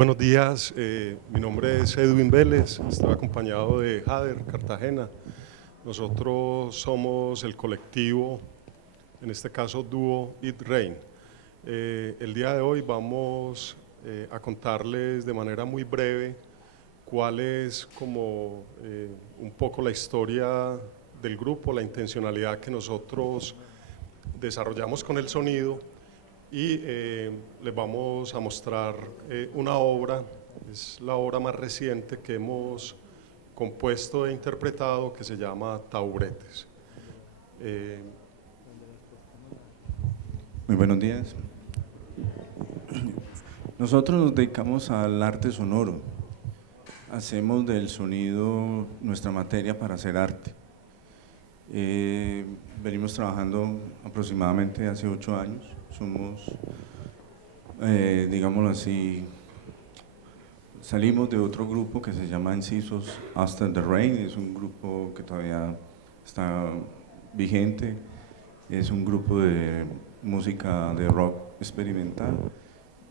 Buenos días, mi nombre es Edwin Vélez, estoy acompañado de Jader Cartagena. Nosotros somos el colectivo, en este caso dúo It Rain. El día de hoy vamos a contarles de manera muy breve cuál es como un poco la historia del grupo, la intencionalidad que nosotros desarrollamos con el sonido y les vamos a mostrar una obra, es la obra más reciente que hemos compuesto e interpretado, que se llama Taburetes. Muy buenos días. Nosotros nos dedicamos al arte sonoro. Hacemos del sonido nuestra materia para hacer arte. Venimos trabajando aproximadamente hace 8 años. Somos, digámoslo así, salimos de otro grupo que se llama Incisos After the Rain. Es un grupo que todavía está vigente. Es un grupo de música de rock experimental,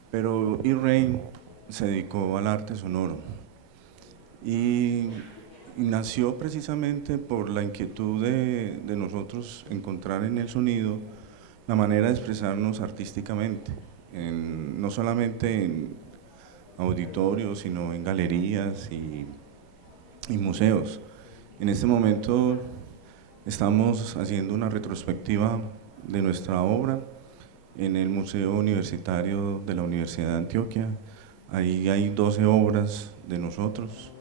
pero E-Rain se dedicó al arte sonoro y nació precisamente por la inquietud de nosotros encontrar en el sonido la manera de expresarnos artísticamente, no solamente en auditorios, sino en galerías y museos. En este momento estamos haciendo una retrospectiva de nuestra obra en el Museo Universitario de la Universidad de Antioquia. Ahí hay 12 obras de nosotros,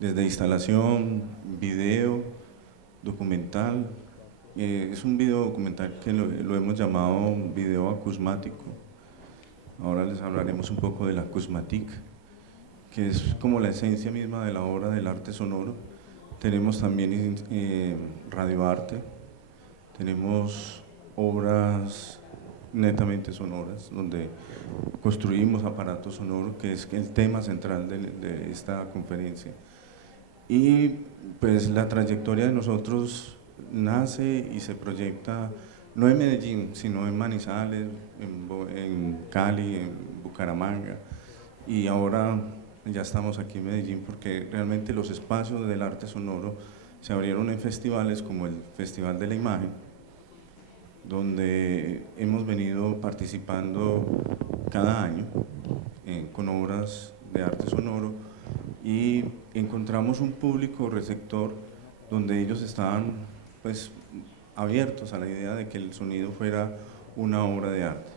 desde instalación, video, documental. Es un video documental que lo hemos llamado video acusmático. Ahora les hablaremos un poco de la acusmatique, que es como la esencia misma de la obra del arte sonoro. Tenemos también radioarte, tenemos obras netamente sonoras, donde construimos aparatos sonoros, que es el tema central de esta conferencia. Y pues la trayectoria de nosotros nace y se proyecta no en Medellín, sino en Manizales, en Cali, en Bucaramanga, y ahora ya estamos aquí en Medellín porque realmente los espacios del arte sonoro se abrieron en festivales como el Festival de la Imagen, donde hemos venido participando cada año con obras de arte sonoro, y encontramos un público receptor donde ellos estaban pues abiertos a la idea de que el sonido fuera una obra de arte.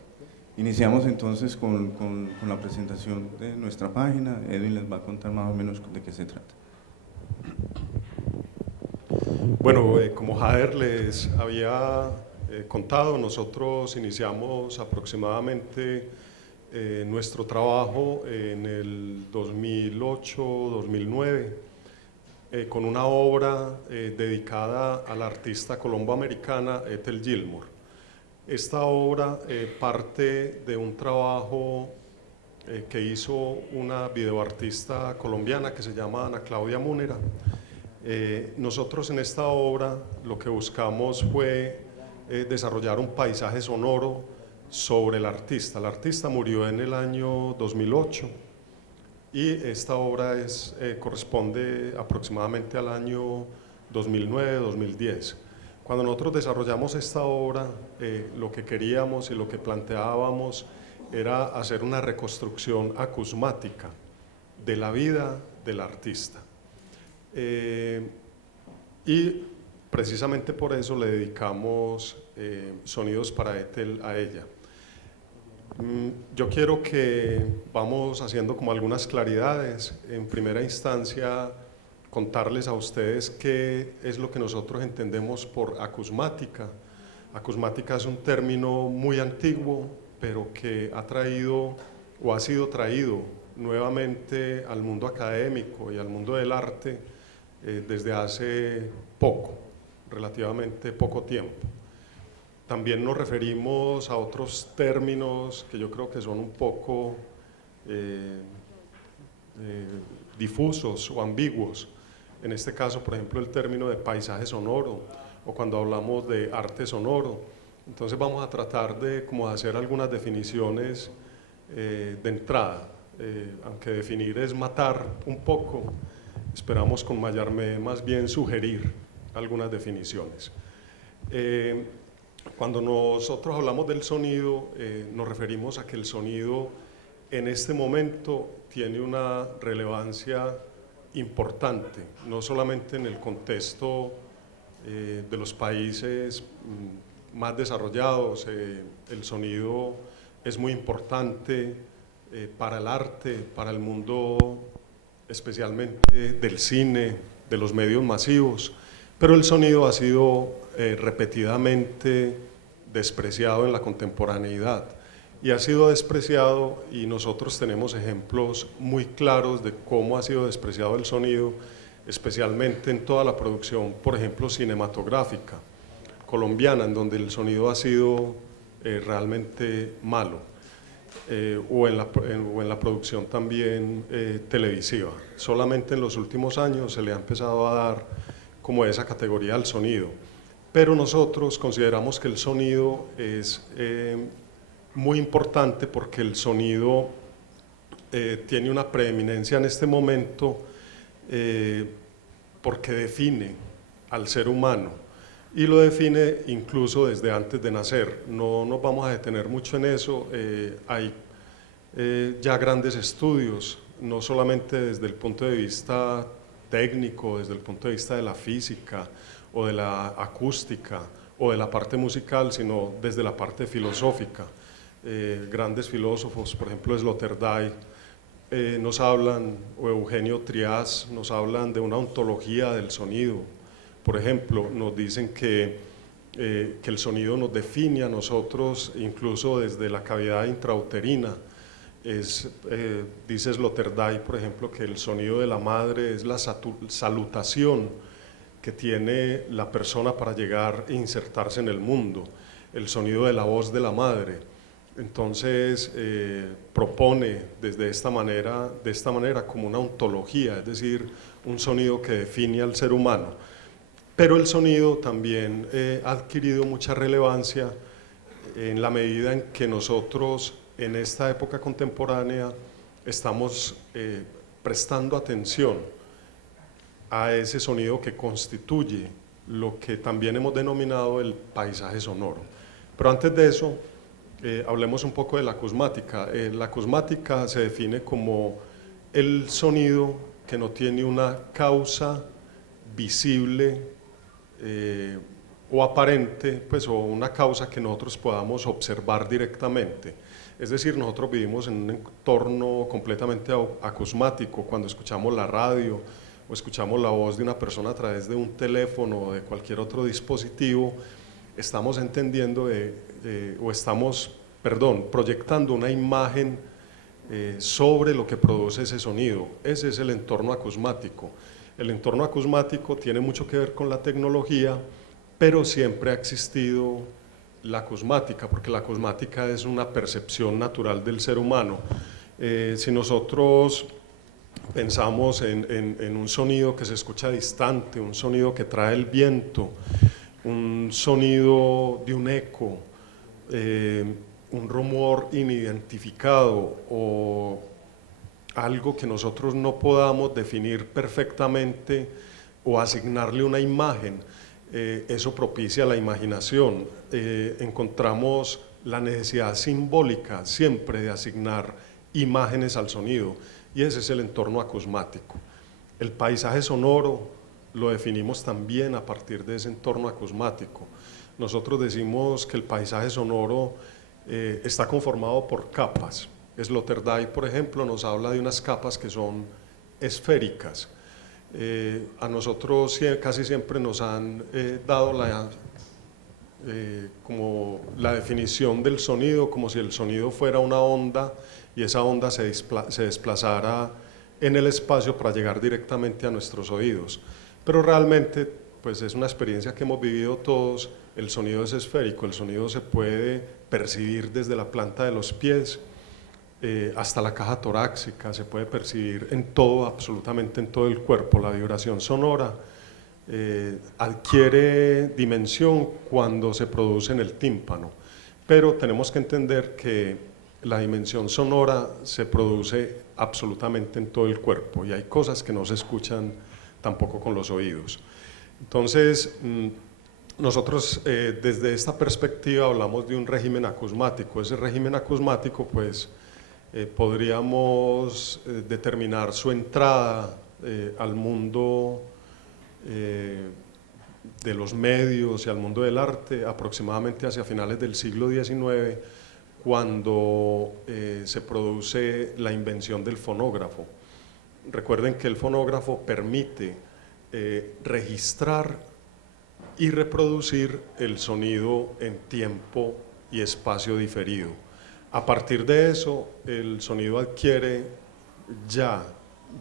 Iniciamos entonces con la presentación de nuestra página. Edwin les va a contar más o menos de qué se trata. Bueno, como Jader les había contado, nosotros iniciamos aproximadamente nuestro trabajo en el 2008-2009 con una obra dedicada a la artista colombo-americana Ethel Gilmore. Esta obra parte de un trabajo que hizo una videoartista colombiana que se llama Ana Claudia Múnera. Nosotros en esta obra lo que buscamos fue desarrollar un paisaje sonoro sobre el artista. El artista murió en el año 2008 y esta obra corresponde aproximadamente al año 2009-2010. Cuando nosotros desarrollamos esta obra, lo que queríamos y lo que planteábamos era hacer una reconstrucción acusmática de la vida del artista. Y precisamente por eso le dedicamos Sonidos para Ethel a ella. Yo quiero que vamos haciendo como algunas claridades. En primera instancia, contarles a ustedes qué es lo que nosotros entendemos por acusmática. Acusmática es un término muy antiguo, pero que ha traído o ha sido traído nuevamente al mundo académico y al mundo del arte desde hace poco, relativamente poco tiempo. También nos referimos a otros términos que yo creo que son un poco difusos o ambiguos. En este caso, por ejemplo, el término de paisaje sonoro, o cuando hablamos de arte sonoro. Entonces vamos a tratar de como hacer algunas definiciones de entrada. aunque definir es matar un poco, esperamos con Mayarmé más bien sugerir algunas definiciones. Cuando nosotros hablamos del sonido, nos referimos a que el sonido en este momento tiene una relevancia importante, no solamente en el contexto de los países más desarrollados. El sonido es muy importante para el arte, para el mundo especialmente del cine, de los medios masivos, pero el sonido ha sido repetidamente despreciado en la contemporaneidad y ha sido despreciado, y nosotros tenemos ejemplos muy claros de cómo ha sido despreciado el sonido, especialmente en toda la producción, por ejemplo, cinematográfica colombiana, en donde el sonido ha sido realmente malo, o en la producción también televisiva. Solamente en los últimos años se le ha empezado a dar como esa categoría al sonido, pero nosotros consideramos que el sonido es muy importante porque el sonido tiene una preeminencia en este momento porque define al ser humano y lo define incluso desde antes de nacer. No nos vamos a detener mucho en eso, hay ya grandes estudios, no solamente desde el punto de vista técnico, desde el punto de vista de la física o de la acústica o de la parte musical, sino desde la parte filosófica. Grandes filósofos, por ejemplo Sloterdijk, nos hablan, o Eugenio Trias, nos hablan de una ontología del sonido. Por ejemplo, nos dicen que el sonido nos define a nosotros incluso desde la cavidad intrauterina. Dice Sloterdijk, por ejemplo, que el sonido de la madre es la salutación que tiene la persona para llegar e insertarse en el mundo, el sonido de la voz de la madre. Entonces propone de esta manera como una ontología, es decir, un sonido que define al ser humano. Pero el sonido también ha adquirido mucha relevancia en la medida en que nosotros en esta época contemporánea estamos prestando atención a ese sonido que constituye lo que también hemos denominado el paisaje sonoro. Pero antes de eso, hablemos un poco de la acusmática. La acusmática se define como el sonido que no tiene una causa visible o aparente, pues, o una causa que nosotros podamos observar directamente. Es decir, nosotros vivimos en un entorno completamente acusmático. Cuando escuchamos la radio o escuchamos la voz de una persona a través de un teléfono o de cualquier otro dispositivo, estamos entendiendo proyectando una imagen sobre lo que produce ese sonido. Ese es el entorno acusmático. El entorno acusmático tiene mucho que ver con la tecnología, pero siempre ha existido la acusmática, porque la acusmática es una percepción natural del ser humano. Si nosotros pensamos en un sonido que se escucha distante, un sonido que trae el viento, un sonido de un eco, un rumor inidentificado o algo que nosotros no podamos definir perfectamente o asignarle una imagen, eso propicia la imaginación. Encontramos la necesidad simbólica siempre de asignar imágenes al sonido, y ese es el entorno acusmático. El paisaje sonoro lo definimos también a partir de ese entorno acusmático. Nosotros decimos que el paisaje sonoro está conformado por capas. Sloterdijk, por ejemplo, nos habla de unas capas que son esféricas. A nosotros casi siempre nos han dado como la definición del sonido, como si el sonido fuera una onda y esa onda se desplazara en el espacio para llegar directamente a nuestros oídos. Pero realmente, pues, es una experiencia que hemos vivido todos. El sonido es esférico, el sonido se puede percibir desde la planta de los pies hasta la caja torácica, se puede percibir en todo, absolutamente en todo el cuerpo. La vibración sonora adquiere dimensión cuando se produce en el tímpano, pero tenemos que entender que la dimensión sonora se produce absolutamente en todo el cuerpo y hay cosas que no se escuchan tampoco con los oídos. Entonces, nosotros desde esta perspectiva hablamos de un régimen acusmático. Ese régimen acusmático, pues, podríamos determinar su entrada al mundo de los medios y al mundo del arte aproximadamente hacia finales del siglo XIX, cuando se produce la invención del fonógrafo. Recuerden que el fonógrafo permite registrar y reproducir el sonido en tiempo y espacio diferido. A partir de eso, el sonido adquiere ya,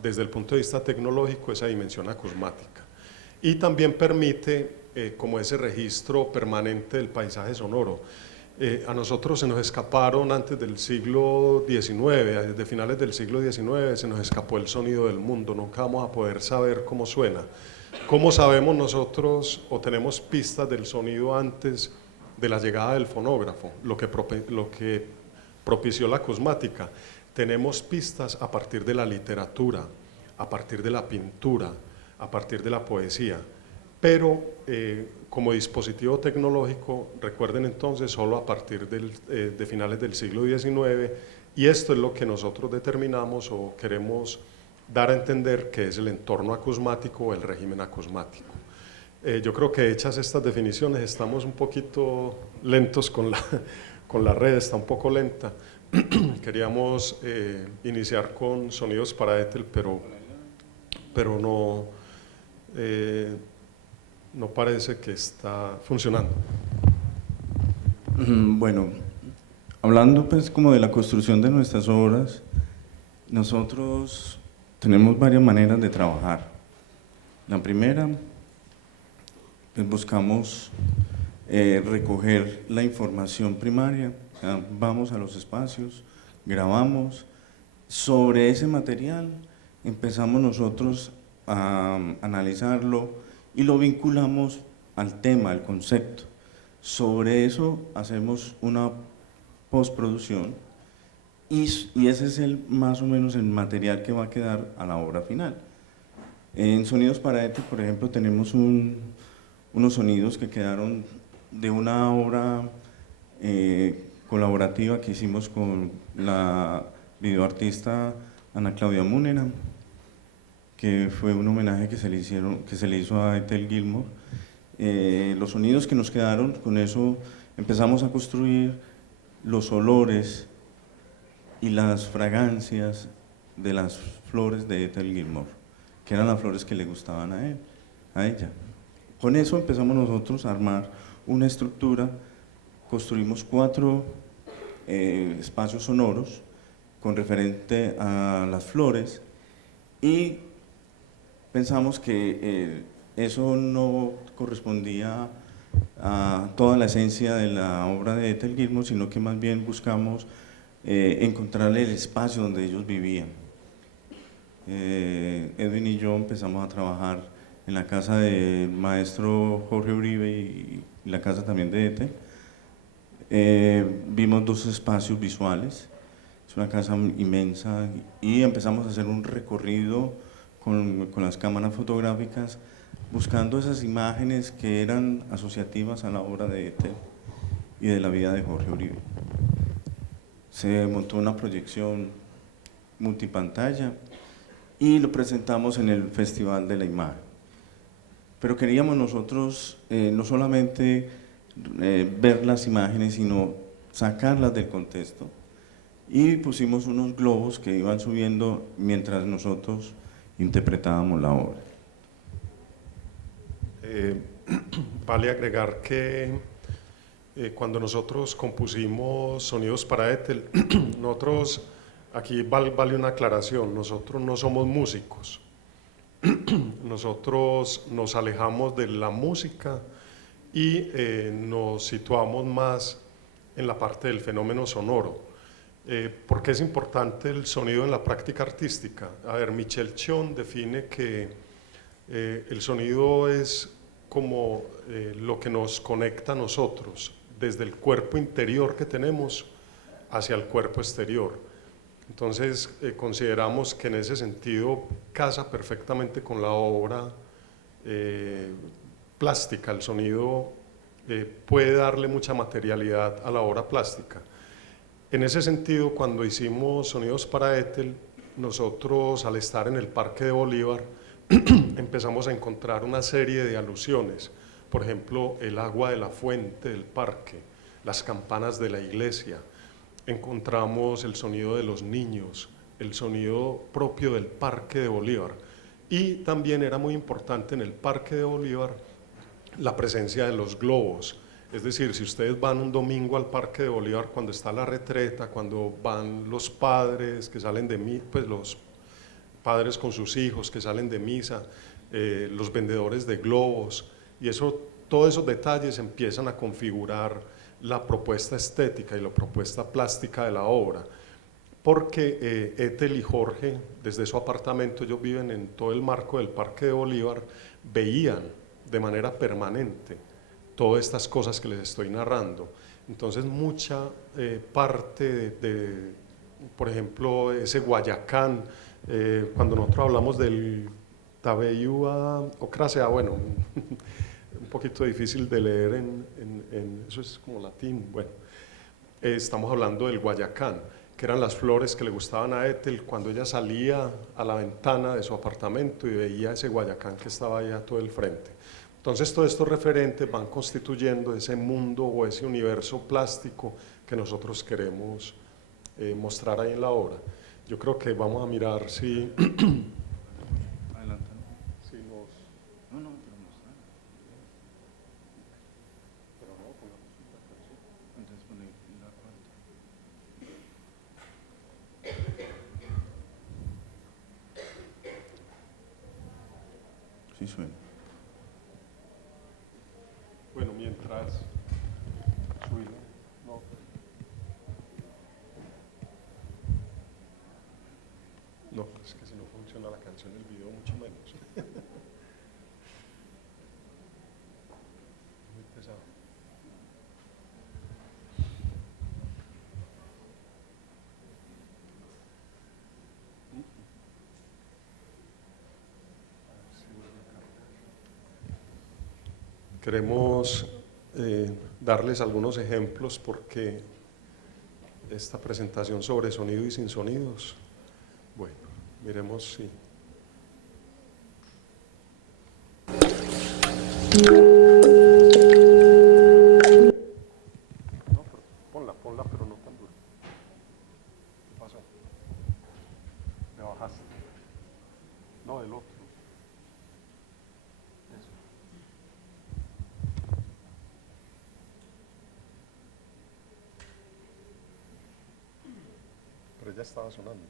desde el punto de vista tecnológico, esa dimensión acusmática. Y también permite como ese registro permanente del paisaje sonoro. A nosotros se nos escaparon antes del siglo XIX, desde finales del siglo XIX se nos escapó el sonido del mundo, nunca vamos a poder saber cómo suena. ¿Cómo sabemos nosotros o tenemos pistas del sonido antes de la llegada del fonógrafo? Lo que propició la acusmática. Tenemos pistas a partir de la literatura, a partir de la pintura, a partir de la poesía, pero como dispositivo tecnológico, recuerden entonces, solo a partir de finales del siglo XIX, y esto es lo que nosotros determinamos o queremos dar a entender que es el entorno acusmático o el régimen acusmático. Yo creo que hechas estas definiciones estamos un poquito lentos con la red, está un poco lenta. Queríamos iniciar con sonidos para Ethel, pero no parece que está funcionando. Bueno, hablando pues como de la construcción de nuestras obras, nosotros tenemos varias maneras de trabajar. La primera, pues buscamos recoger la información primaria, o sea, vamos a los espacios, grabamos, sobre ese material empezamos nosotros a analizarlo y lo vinculamos al tema, al concepto. Sobre eso hacemos una postproducción y ese es más o menos el material que va a quedar a la obra final. En Sonidos para Ethel, por ejemplo, tenemos unos sonidos que quedaron de una obra colaborativa que hicimos con la videoartista Ana Claudia Múnera, que fue un homenaje que se le hizo a Ethel Gilmore. Los sonidos que nos quedaron, con eso empezamos a construir los olores y las fragancias de las flores de Ethel Gilmore, que eran las flores que le gustaban a ella. Con eso empezamos nosotros a armar una estructura, construimos 4 espacios sonoros con referente a las flores y pensamos que eso no correspondía a toda la esencia de la obra de Ethel Gilmore, sino que más bien buscamos encontrarle el espacio donde ellos vivían. Edwin y yo empezamos a trabajar en la casa del maestro Jorge Uribe y la casa también de Ethel. Vimos 2 espacios visuales, es una casa inmensa, y empezamos a hacer un recorrido con las cámaras fotográficas, buscando esas imágenes que eran asociativas a la obra de Ethel y de la vida de Jorge Uribe. Se montó una proyección multipantalla y lo presentamos en el Festival de la Imagen. Pero queríamos nosotros no solamente ver las imágenes, sino sacarlas del contexto, y pusimos unos globos que iban subiendo mientras nosotros interpretábamos la obra. Vale agregar que cuando nosotros compusimos Sonidos para Ethel, nosotros, aquí vale una aclaración, nosotros no somos músicos, nosotros nos alejamos de la música y nos situamos más en la parte del fenómeno sonoro. ¿Por qué es importante el sonido en la práctica artística? A ver, Michel Chion define que el sonido es como lo que nos conecta a nosotros, desde el cuerpo interior que tenemos hacia el cuerpo exterior. Entonces consideramos que en ese sentido casa perfectamente con la obra plástica. El sonido puede darle mucha materialidad a la obra plástica. En ese sentido, cuando hicimos Sonidos para Ethel, nosotros al estar en el Parque de Bolívar empezamos a encontrar una serie de alusiones. Por ejemplo, el agua de la fuente del parque, las campanas de la iglesia. Encontramos el sonido de los niños, el sonido propio del Parque de Bolívar. Y también era muy importante en el Parque de Bolívar la presencia de los globos. Es decir, si ustedes van un domingo al Parque de Bolívar cuando está la retreta, cuando van los padres que salen de misa, pues los padres con sus hijos que salen de misa, los vendedores de globos, y eso, todos esos detalles empiezan a configurar la propuesta estética y la propuesta plástica de la obra. Porque Ethel y Jorge, desde su apartamento, ellos viven en todo el marco del Parque de Bolívar, veían de manera permanente todas estas cosas que les estoy narrando. Entonces mucha parte por ejemplo, ese Guayacán, cuando nosotros hablamos del Tabeyua Ocrasea, bueno, un poquito difícil de leer eso es como latín, bueno, estamos hablando del Guayacán, que eran las flores que le gustaban a Ethel cuando ella salía a la ventana de su apartamento y veía ese Guayacán que estaba ahí a todo el frente. Entonces todos estos referentes van constituyendo ese mundo o ese universo plástico que nosotros queremos mostrar ahí en la obra. Yo creo que vamos a mirar si... Adelante. si nos... No, pero mostrar. Pero no, pongamos una canción. Entonces poner la cuarta. Sí suena. Bueno, mientras... subirlo. No. No, es que si no funciona la canción, el video mucho menos. Muy pesado. Queremos darles algunos ejemplos porque esta presentación sobre sonido y sin sonidos, bueno, miremos si... No, pero ponla, pero no tan duro. ¿Qué pasó? ¿Me bajaste? No, del otro. Eso. Pero ya estaba sonando.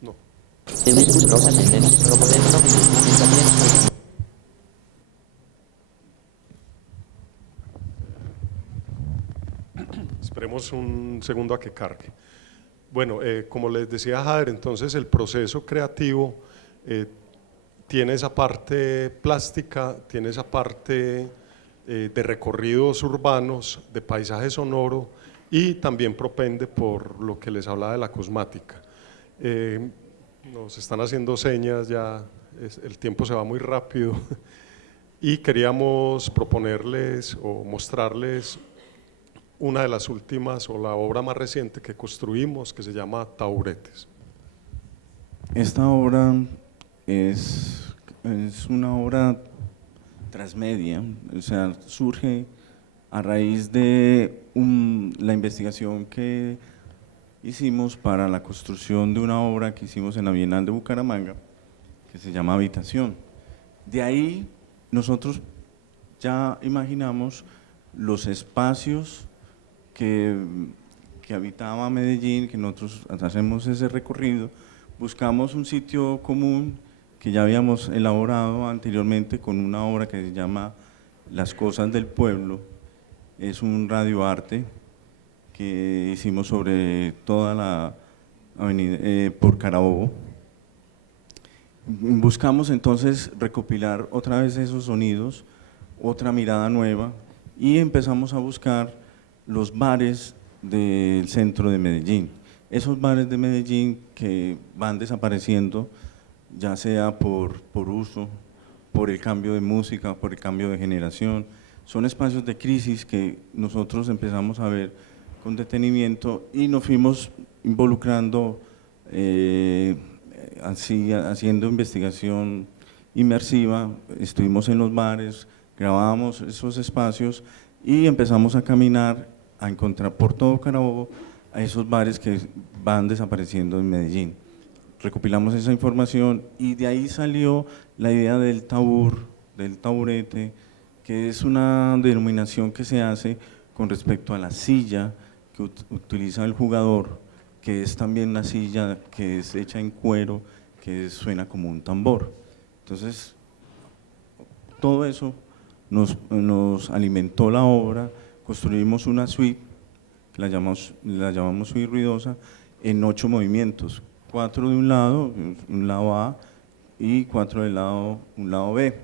No. Esperemos un segundo a que cargue. Bueno, como les decía Jader, entonces el proceso creativo tiene esa parte plástica, tiene esa parte de recorridos urbanos, de paisaje sonoro y también propende por lo que les hablaba de la cosmática. Nos están haciendo señas, ya el tiempo se va muy rápido y queríamos proponerles o mostrarles una de las últimas o la obra más reciente que construimos, que se llama Taburetes. Esta obra es una obra transmedia, o sea, surge a raíz de la investigación que hicimos para la construcción de una obra que hicimos en la Bienal de Bucaramanga, que se llama Habitación. De ahí nosotros ya imaginamos los espacios que habitaba Medellín, que nosotros hacemos ese recorrido, buscamos un sitio común que ya habíamos elaborado anteriormente con una obra que se llama Las Cosas del Pueblo. Es un radioarte que hicimos sobre toda la avenida por Carabobo. Buscamos entonces recopilar otra vez esos sonidos, otra mirada nueva, y empezamos a buscar los bares del centro de Medellín. Esos bares de Medellín que van desapareciendo, ya sea por uso, por el cambio de música, por el cambio de generación, son espacios de crisis que nosotros empezamos a ver con detenimiento y nos fuimos involucrando, así, haciendo investigación inmersiva. Estuvimos en los bares, grabábamos esos espacios y empezamos a caminar, a encontrar por todo Carabobo a esos bares que van desapareciendo en Medellín. Recopilamos esa información y de ahí salió la idea del tabur, del taburete, que es una denominación que se hace con respecto a la silla que utiliza el jugador, que es también una silla que es hecha en cuero, que suena como un tambor. Entonces, todo eso nos alimentó la obra. Construimos una suite, que la llamamos suite ruidosa, en 8 movimientos, 4 de un lado A, y 4 del lado, un lado B.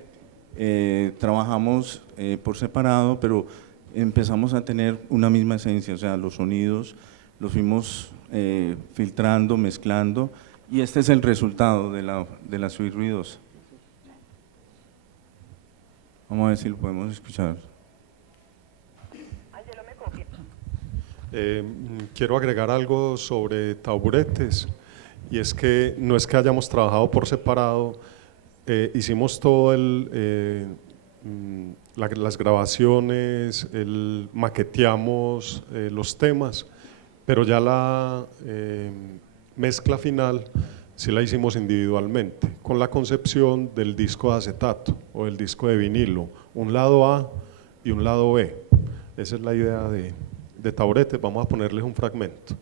Trabajamos por separado, pero empezamos a tener una misma esencia, o sea, los sonidos los fuimos filtrando, mezclando, y este es el resultado de la suite ruidosa. Vamos a ver si lo podemos escuchar. Quiero agregar algo sobre taburetes, y es que no es que hayamos trabajado por separado, hicimos todo las grabaciones, maqueteamos los temas, pero ya la mezcla final sí la hicimos individualmente, con la concepción del disco de acetato o del disco de vinilo, un lado A y un lado B. Esa es la idea de Taburete. Vamos a ponerles un fragmento.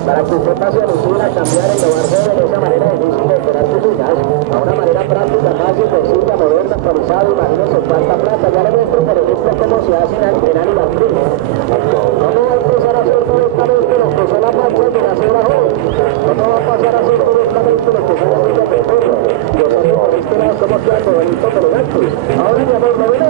Para que usted pase a lucir, a cambiar, a innovar de esa manera difícil de operar sus uñas a una manera práctica, fácil, sencilla, moderna, actualizada. Imagínense cuánta plata. Ya le muestro, por ejemplo, cómo se hace en Animal Print. ¿Cómo va a empezar a hacer directamente lo que son las marchas de la cebra joven? ¿Cómo va a pasar a hacer directamente lo que son las villas de perro? Los otros por este lado somos quedando bonitos, elegantes. Ahora, mi amor, ¿no ves?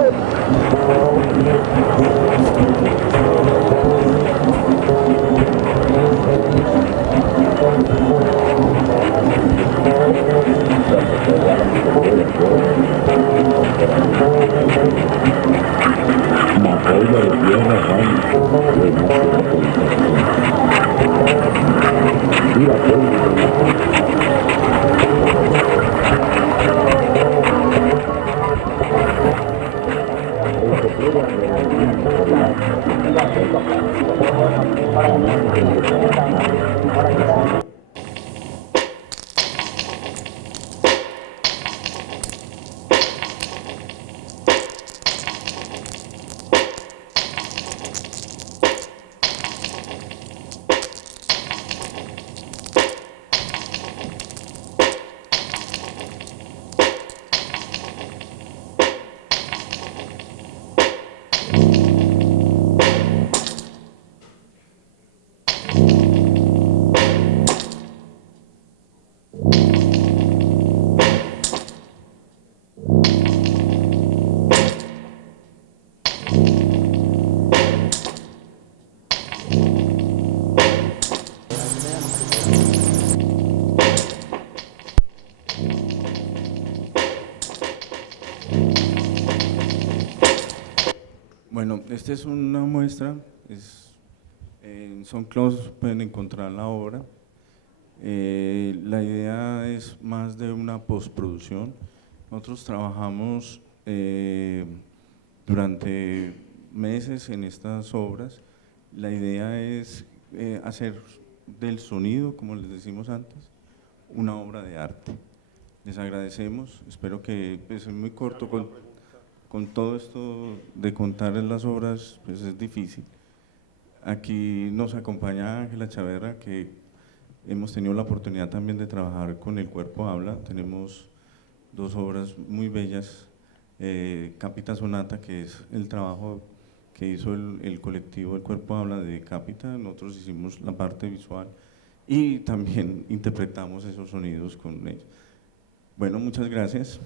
Bueno, esta es una muestra, en SoundCloud pueden encontrar la obra. La idea es más de una postproducción. Nosotros trabajamos durante meses en estas obras. La idea es hacer del sonido, como les decimos antes, una obra de arte. Les agradecemos, espero que pues, es muy corto con todo esto de contar las obras, pues es difícil. Aquí nos acompaña Ángela Chaverra, que hemos tenido la oportunidad también de trabajar con El Cuerpo Habla. Tenemos dos obras muy bellas, Cápita Sonata, que es el trabajo que hizo el colectivo El Cuerpo Habla de Cápita. Nosotros hicimos la parte visual y también interpretamos esos sonidos con ellos. Bueno, muchas gracias.